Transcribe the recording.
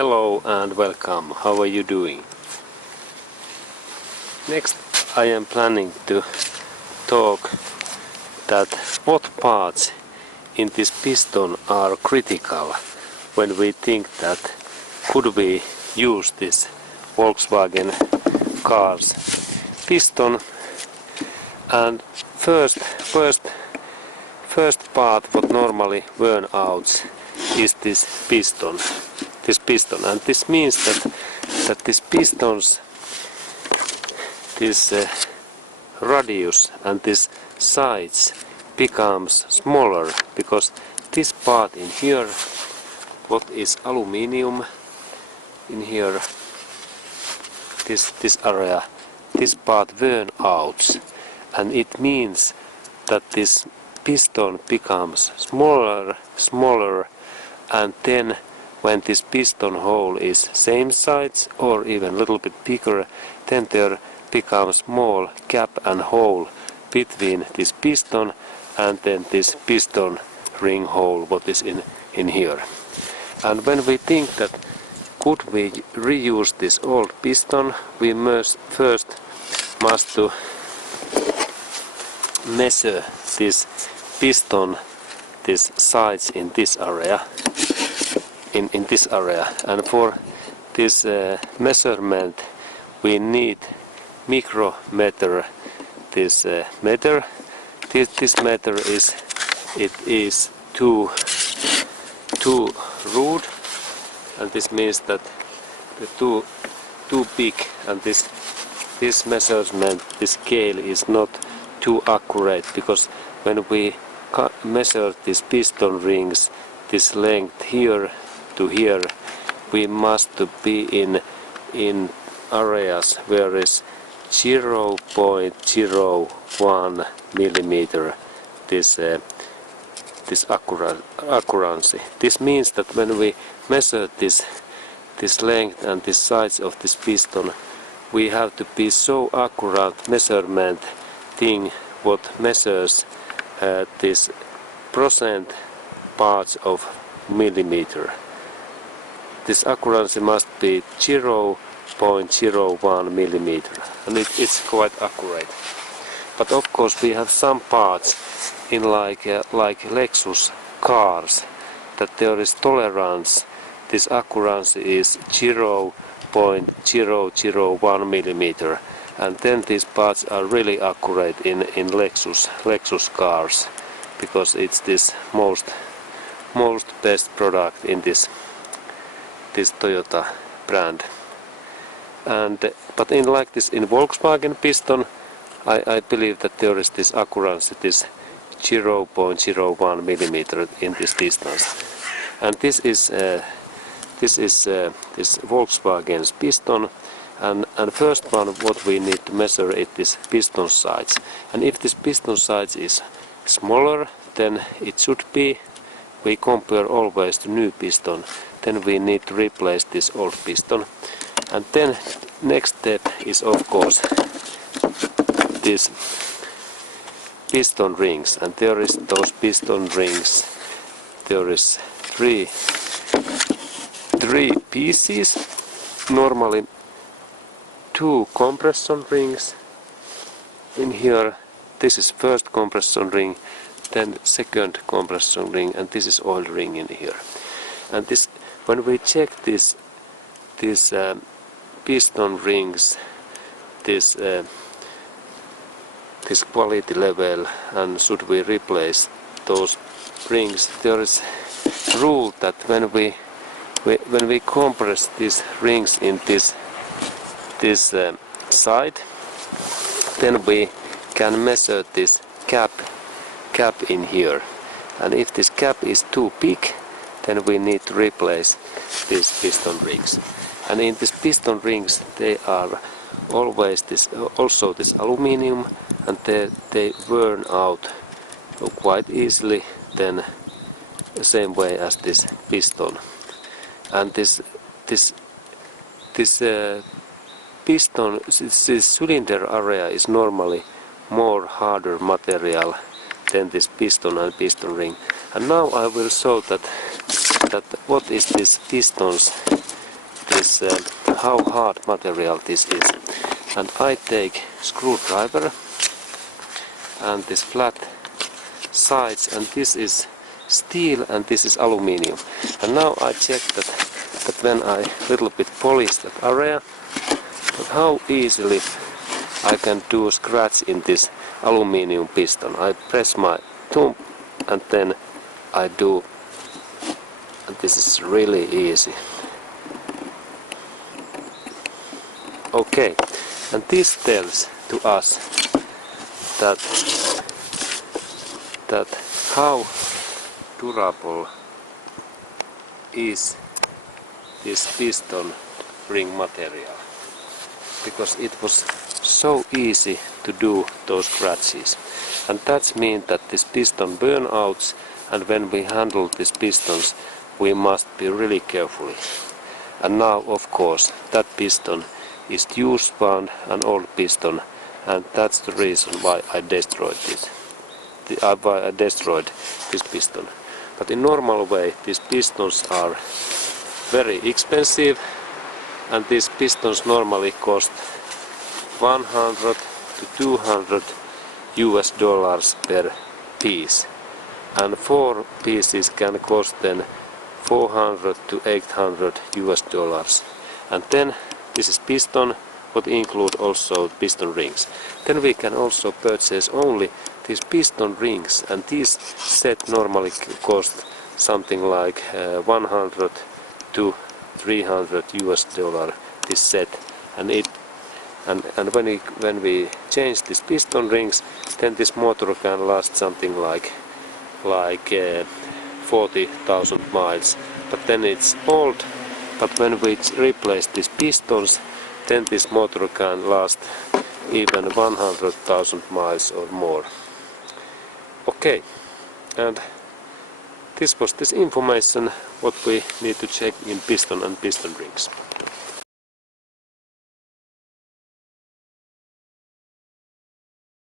Hello and welcome. How are you doing? Next I am planning to talk that what parts in this piston are critical when we think that could we use this Volkswagen car's piston. And first part what normally burn out is this piston. And this means that this piston's radius and this sides becomes smaller because this part in here, what is aluminium in here, this area, this part burn out, and it means that this piston becomes smaller, and then when this piston hole is same size or even a little bit bigger, then there becomes small gap and hole between this piston and then this piston ring hole what is in here. And when we think that could we reuse this old piston, we must first to measure this piston, this size in this area. In this area, and for this measurement we need micrometer. This meter is two root, and this means that the too big, and this measurement, this scale is not too accurate, because when we measure these piston rings, this length here to here, we must be in areas where is 0.01 millimeter this accuracy. This means that when we measure this length and this size of this piston, we have to be so accurate measurement thing what measures this percent parts of millimeter. This accuracy must be 0.01 millimeter, and it's quite accurate. But of course we have some parts in like Lexus cars that there is tolerance. This accuracy is 0.001 millimeter, and then these parts are really accurate in Lexus cars, because it's this most best product in this Toyota brand. But in like this in Volkswagen piston, I believe that there is this accuracy, this 0.01 millimeter in this distance. And this is this Volkswagen's piston. And first one what we need to measure is this piston size. And if this piston size is smaller, then it should be, we compare always to new piston, then we need to replace this old piston. And then next step is of course this piston rings, and there is those piston rings. There is three pieces, normally two compression rings in here. This is first compression ring, then second compression ring, and this is oil ring in here. And this, when we check these piston rings, this quality level, and should we replace those rings, there is rule that when we compress these rings in this side, then we can measure this cap in here. And if this cap is too big, then we need to replace these piston rings. And in these piston rings they are always also this aluminium, and they burn out quite easily, then the same way as this piston. And this piston, this cylinder area is normally more harder material than this piston and piston ring. And now I will show that what is this piston's this how hard material this is. And I take screwdriver and this flat sides, and this is steel and this is aluminium. And now I check that when I little bit polish that area, but how easily I can do scratch in this aluminium piston. I press my thumb and then I do, and this is really easy. Okay, and this tells to us that how durable is this piston ring material, because it was so easy to do those scratches, and that means that this piston burn outs, and when we handle these pistons we must be really carefully. And now of course that piston is used one, an old piston, and that's the reason why I destroyed this. Why I destroyed this piston. But in normal way these pistons are very expensive, and these pistons normally cost 100 to 200 US dollars per piece, and 4 pieces can cost then 400 to 800 US dollars. And then this is piston, what include also piston rings. Then we can also purchase only these piston rings, and these set normally cost something like 100 to 300 US dollar this set. And when we change these piston rings, then this motor can last something like 40,000 miles. But then it's old. But when we replace these pistons, then this motor can last even 100,000 miles or more. Okay, and this was this information what we need to check in piston and piston rings.